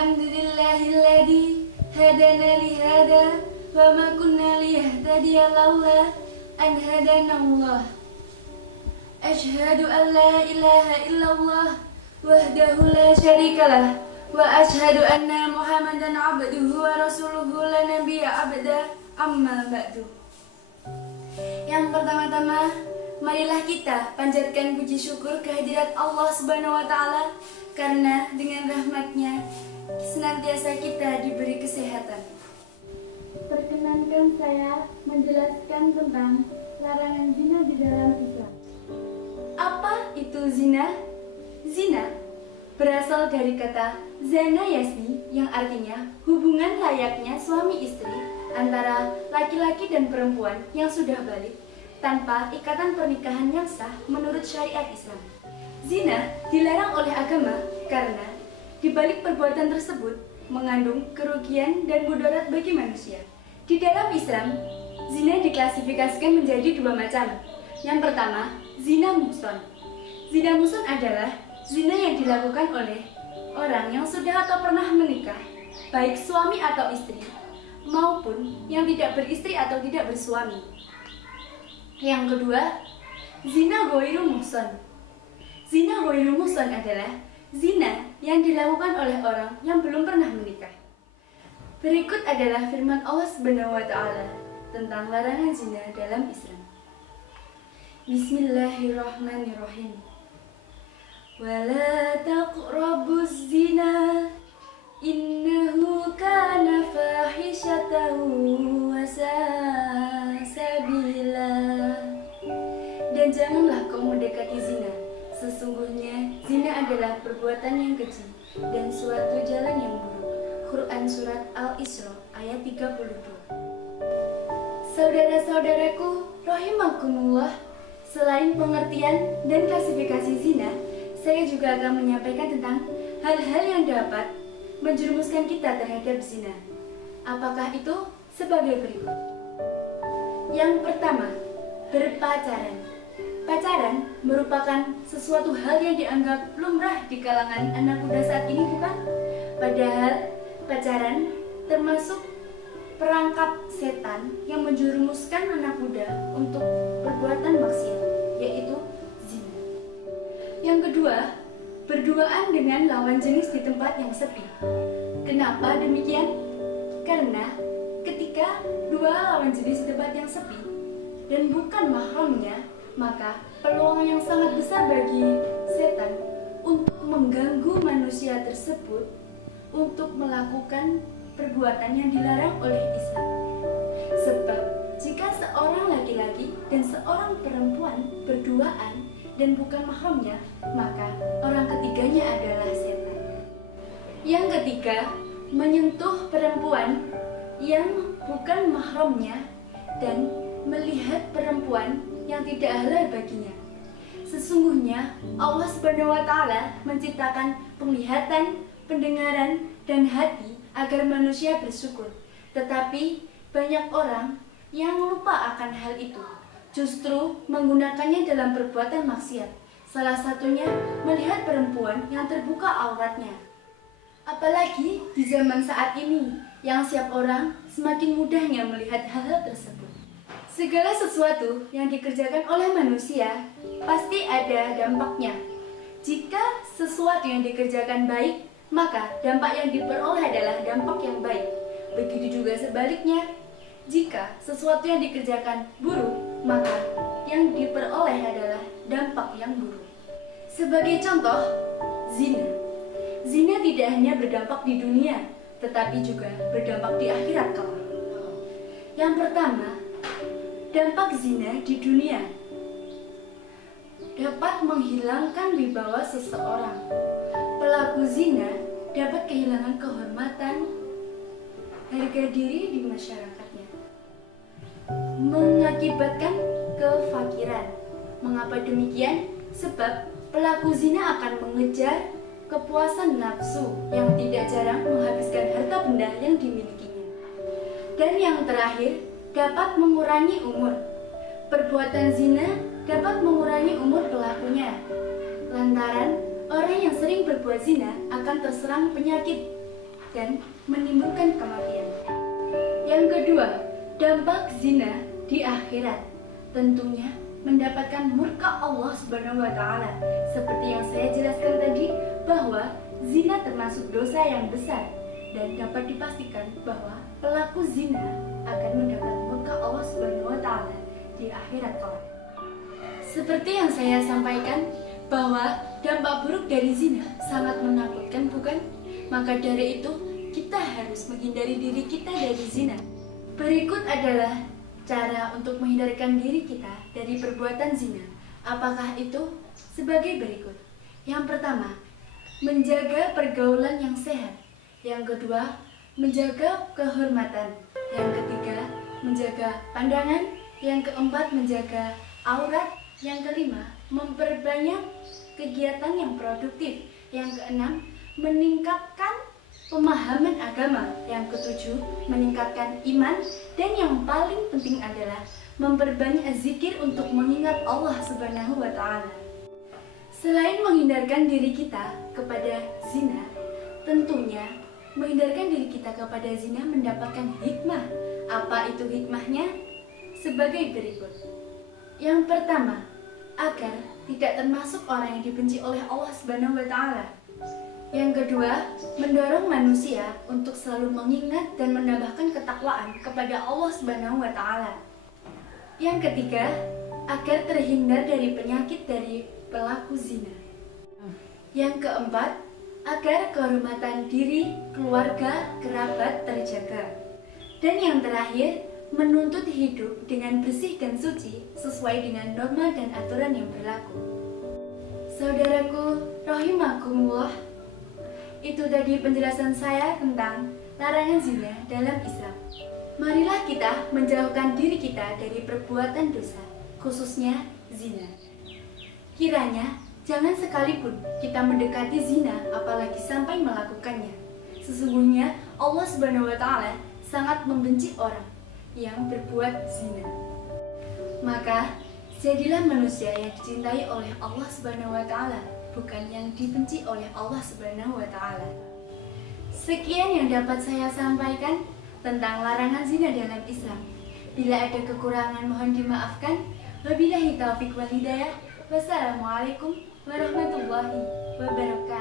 Alhamdulillahilladzi hadana li hada wa ma kunna liyahtadiya laula an hadana Allah. Asyhadu an la ilaha illallah wahdahu la syarikalah wa asyhadu anna Muhammadan abduhu wa rasuluhu la nabiyya abda amma ba'du. Yang pertama-tama, marilah kita panjatkan puji syukur kehadirat Allah Subhanahu wa taala karena dengan rahmat-Nya senantiasa kita diberi kesehatan. Perkenankan saya menjelaskan tentang larangan zina di dalam Islam. Apa itu zina? Zina berasal dari kata zana yasni yang artinya hubungan layaknya suami istri antara laki-laki dan perempuan yang sudah balik tanpa ikatan pernikahan yang sah menurut syariat Islam. Zina dilarang oleh agama karena di balik perbuatan tersebut mengandung kerugian dan mudarat bagi manusia. Di dalam Islam, zina diklasifikasikan menjadi dua macam. Yang pertama, zina muhson. Zina muhson adalah zina yang dilakukan oleh orang yang sudah atau pernah menikah, baik suami atau istri, maupun yang tidak beristri atau tidak bersuami. Yang kedua, zina ghairu muhson. Zina ghairu muhson adalah zina yang dilakukan oleh orang yang belum pernah menikah. Berikut adalah firman Allah Subhanahu wa taala tentang larangan zina dalam Islam. Bismillahirrahmanirrahim. Wala taqrabuz zina innahu kana fahisyatan wa sa'a sabila. Dan janganlah kau mendekati zina. Sesungguhnya zina adalah perbuatan yang keji dan suatu jalan yang buruk. Quran Surat Al-Isra ayat 32. Saudara-saudaraku rahimakumullah, selain pengertian dan klasifikasi zina, saya juga akan menyampaikan tentang hal-hal yang dapat menjerumuskan kita terhadap zina. Apakah itu? Sebagai berikut. Yang pertama, berpacaran. Pacaran merupakan sesuatu hal yang dianggap lumrah di kalangan anak muda saat ini, bukan? Padahal pacaran termasuk perangkap setan yang menjerumuskan anak muda untuk perbuatan maksiat, yaitu zina. Yang kedua, berduaan dengan lawan jenis di tempat yang sepi. Kenapa demikian? Karena ketika dua lawan jenis di tempat yang sepi dan bukan mahramnya, maka peluang yang sangat besar bagi setan untuk mengganggu manusia tersebut untuk melakukan perbuatan yang dilarang oleh Islam. Sebab jika seorang laki-laki dan seorang perempuan berduaan dan bukan mahramnya, maka orang ketiganya adalah setan. Yang ketiga, menyentuh perempuan yang bukan mahramnya dan melihat perempuan yang tidak halal baginya. Sesungguhnya Allah Subhanahu wa taala menciptakan penglihatan, pendengaran, dan hati agar manusia bersyukur. Tetapi banyak orang yang lupa akan hal itu, justru menggunakannya dalam perbuatan maksiat. Salah satunya melihat perempuan yang terbuka auratnya. Apalagi di zaman saat ini, yang setiap orang semakin mudahnya melihat hal-hal tersebut. Segala sesuatu yang dikerjakan oleh manusia pasti ada dampaknya. Jika sesuatu yang dikerjakan baik, maka dampak yang diperoleh adalah dampak yang baik. Begitu juga sebaliknya, jika sesuatu yang dikerjakan buruk, maka yang diperoleh adalah dampak yang buruk. Sebagai contoh, zina. Zina tidak hanya berdampak di dunia, tetapi juga berdampak di akhirat kelak. Yang pertama, dampak zina di dunia dapat menghilangkan wibawa seseorang. Pelaku zina dapat kehilangan kehormatan, harga diri di masyarakatnya, mengakibatkan kefakiran. Mengapa demikian? Sebab pelaku zina akan mengejar kepuasan nafsu yang tidak jarang menghabiskan harta benda yang dimilikinya. Dan yang terakhir, dapat mengurangi umur. Perbuatan zina dapat mengurangi umur pelakunya. Lantaran orang yang sering berbuat zina akan terserang penyakit dan menimbulkan kematian. Yang kedua, dampak zina di akhirat. Tentunya mendapatkan murka Allah Subhanahu wa taala. Seperti yang saya jelaskan tadi bahwa zina termasuk dosa yang besar dan dapat dipastikan bahwa pelaku zina akan mendapat murka Allah Subhanahu wa taala di akhirat kelak. Seperti yang saya sampaikan bahwa dampak buruk dari zina sangat menakutkan, bukan? Maka dari itu kita harus menghindari diri kita dari zina. Berikut adalah cara untuk menghindarkan diri kita dari perbuatan zina. Apakah itu? Sebagai berikut. Yang pertama, menjaga pergaulan yang sehat. Yang kedua, menjaga kehormatan. Yang ketiga, menjaga pandangan. Yang keempat, menjaga aurat. Yang kelima, memperbanyak kegiatan yang produktif. Yang keenam, meningkatkan pemahaman agama. Yang ketujuh, meningkatkan iman. Dan yang paling penting adalah memperbanyak zikir untuk mengingat Allah Subhanahu wa taala. Selain menghindarkan diri kita kepada zina, tentunya menghindarkan diri kita kepada zina mendapatkan hikmah. Apa itu hikmahnya? Sebagai berikut. Yang pertama, agar tidak termasuk orang yang dibenci oleh Allah Subhanahu wa taala. Yang kedua, mendorong manusia untuk selalu mengingat dan menambahkan ketakwaan kepada Allah Subhanahu wa taala. Yang ketiga, agar terhindar dari penyakit dari pelaku zina. Yang keempat, agar kehormatan diri, keluarga, kerabat terjaga. Dan yang terakhir, menuntut hidup dengan bersih dan suci sesuai dengan norma dan aturan yang berlaku. Saudaraku, rahimakumullah, itu tadi penjelasan saya tentang larangan zina dalam Islam. Marilah kita menjauhkan diri kita dari perbuatan dosa, khususnya zina. Kiranya jangan sekalipun kita mendekati zina, apalagi sampai melakukannya. Sesungguhnya Allah Subhanahu wa taala sangat membenci orang yang berbuat zina. Maka jadilah manusia yang dicintai oleh Allah Subhanahu wa taala, bukan yang dibenci oleh Allah Subhanahu wa taala. Sekian yang dapat saya sampaikan tentang larangan zina dalam Islam. Bila ada kekurangan mohon dimaafkan. Wabillahi taufiq wal hidayah. Wassalamualaikum warahmatullahi wabarakatuh.